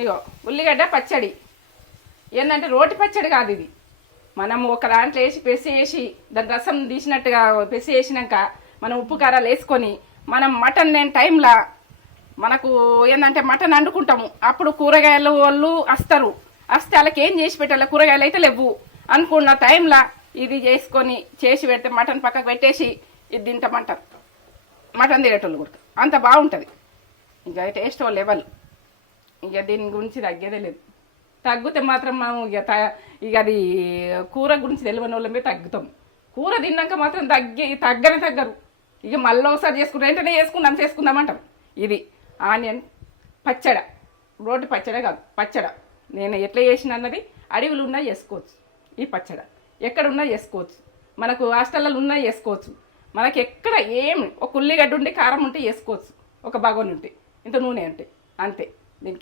ఇగో ఉల్లిగడ్డ పచ్చడి ఏంటంటే రోటి పచ్చడి కాదు ఇది. మనం ఒక దాంట్లో వేసి పెసి వేసి దాని రసం తీసినట్టుగా పెసి వేసినాక మనం ఉప్పు కారాలు వేసుకొని మనం మటన్ లేని టైంలో మనకు ఏంటంటే మటన్ వండుకుంటాము. అప్పుడు కూరగాయలు వాళ్ళు వస్తారు, వస్తే వాళ్ళకి ఏం చేసి పెట్టాలి, కూరగాయలు అయితే లేవు అనుకున్న టైంలో ఇది చేసుకొని చేసి పెడితే మటన్ పక్కకు పెట్టేసి ఇది తింటామంటారు. మటన్ తినేటోళ్ళు కూడా అంత బాగుంటుంది. ఇక టేస్ట్ లెవెల్. ఇక దీని గురించి తగ్గేదే లేదు. తగ్గితే మాత్రం మనం ఇక అది కూర గురించి తెలియని వాళ్ళమే తగ్గుతాం. కూర తిన్నాక మాత్రం తగ్గరు. ఇక మళ్ళీ ఒకసారి చేసుకుంటాం, వెంటనే చేసుకుందామంటాం. ఇది ఆనియన్ పచ్చడ, రోటి పచ్చడ కాదు పచ్చడ. నేను ఎట్లా చేసిన అన్నది అడవులు ఉన్నా చేసుకోవచ్చు. ఈ పచ్చడ ఎక్కడున్నా చేసుకోవచ్చు. మనకు హాస్టల్లో ఉన్నా చేసుకోవచ్చు. మనకి ఎక్కడ ఏం ఒక ఉల్లిగడ్డ ఉండి కారం ఉంటే చేసుకోవచ్చు. ఒక బగోని ఉంటే ఇంత నూనె ఉంటే అంతే.